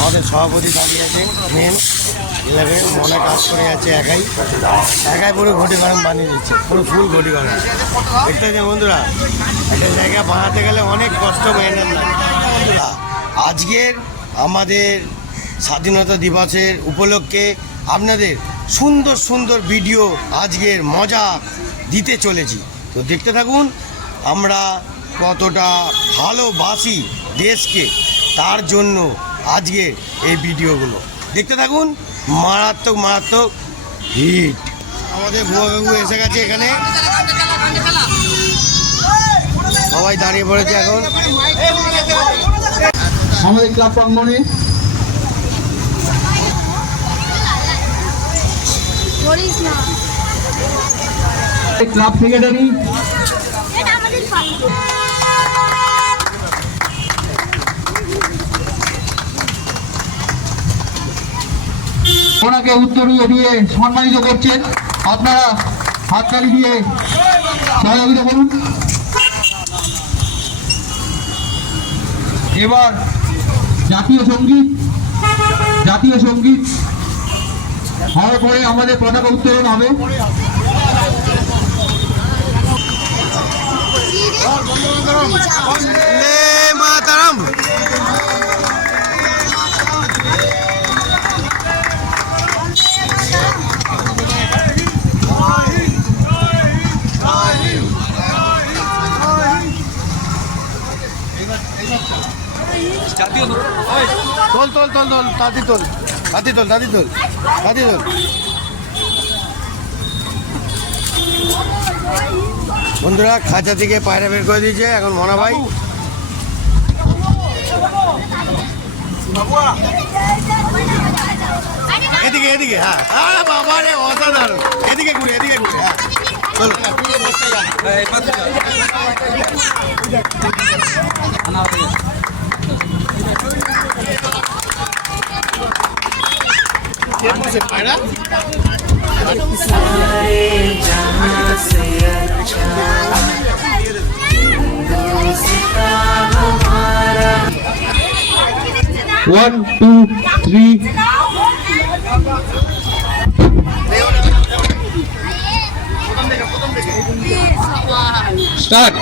আমাদের সভাপতি দাঁড়িয়ে আছেন মেন 11 মনে কাজ করে যাচ্ছে একাই পুরো ঘটি গরম বানিয়ে দিচ্ছে, পুরো ফুল ঘটি গরম। দেখতে পাচ্ছেন বন্ধুরা, একটা জায়গা বানাতে গেলে অনেক কষ্ট মেহনত লাগে বন্ধুরা। আজকের আমাদের স্বাধীনতা দিবসের উপলক্ষে আপনাদের সুন্দর সুন্দর ভিডিও আজকের মজা দিতে চলেছি, তো দেখতে থাকুন। আমরা কতটা ভালোবাসি দেশকে, তার জন্য আজকে এই ভিডিওগুলো দেখতে থাকুন। মারাত্মক মারাত্মক হিট। আমাদের বুয়াবাবু এসে গেছে, এখানে সবাই দাঁড়িয়ে পড়েছে এখন আমাদের ক্লাব প্রাঙ্গণে। ক্লাব সেক্রেটারি ওনাকে উত্তরীয় দিয়ে সম্মানিত করছেন। আপনারা হাততালি দিয়ে সহযোগিতা করুন। এবার জাতীয় সঙ্গীত হওয়ার পরে আমাদের পতাকা উত্তোলন হবে। মাতারাম। তোল তোল তোল তোল তাঁতি তোল হাতি তোল হাতি তোল হাতি তোল। বন্ধুরা খাঁচা থেকে পায়রা বের করে দিয়েছে এখন মনা ভাই। এদিকে এদিকে, হ্যাঁ বাবা রে অসাধারণ। এদিকে ঘুরে হ্যাঁ চলো। पायरा वन टू थ्री स्टार्ट।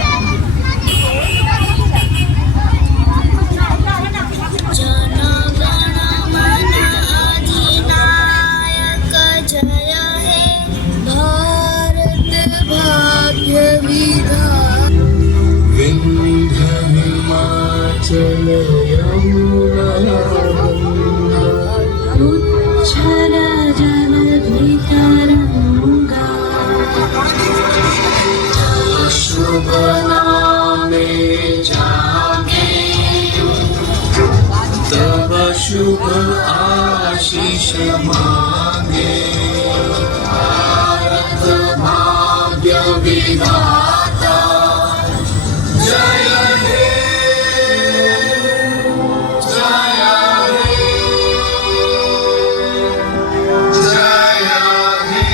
शुभ नामे जागे तब शुभ आशीष मांगे भारत भाग्य विधाता जय हे जय हे जय हे।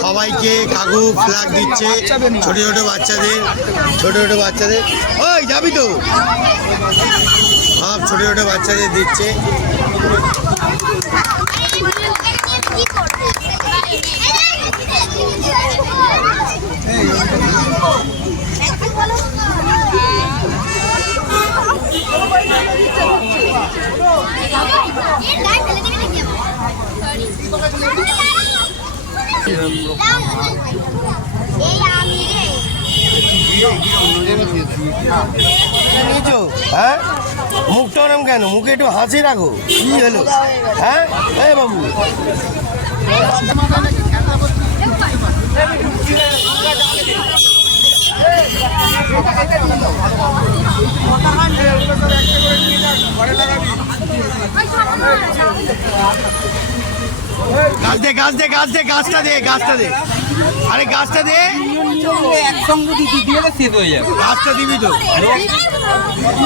সবাইকে কাকু ফ্ল্যাগ দিচ্ছে, ছোট ছোট বাচ্চাদের ওই যাবি তো, সব ছোট বাচ্চাদের দিচ্ছে। হ্যাঁ মুখটা ওরম কেন? মুখে একটু হাসি রাখো। কি হলো? হ্যাঁ এই বাবু গাছ দে গাছটা দে। আরে গাছটা দে, একসঙ্গে দিয়ে শেষ হয়ে যাবে। গাছটা দিবি তো।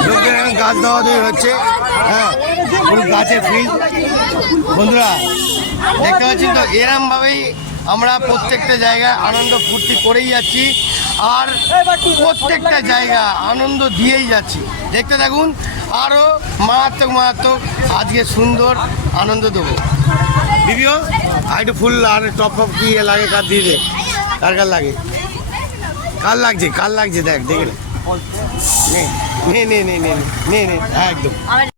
লোকের এখন গাছ দেওয়া দেওয়া হচ্ছে, হ্যাঁ পুরো গাছের ফিল্ড। বন্ধুরা দেখতে পাচ্ছি তো, এরমভাবেই আমরা প্রত্যেকটা জায়গায় আনন্দ ফুর্তি করেই যাচ্ছি, আর প্রত্যেকটা জায়গা আনন্দ দিয়েই যাচ্ছি। দেখতে থাকুন, আরও মারাত্মক মারাত্মক আজকে সুন্দর আনন্দ দেবো। দিদিও আর একটু ফুল আর টপ টপ কি লাগে, কার দিয়ে দে, কার কার লাগে, কার লাগছে, কার লাগছে দেখ, দেখে নে নে নে নে নে নে নে নে, হ্যাঁ একদম।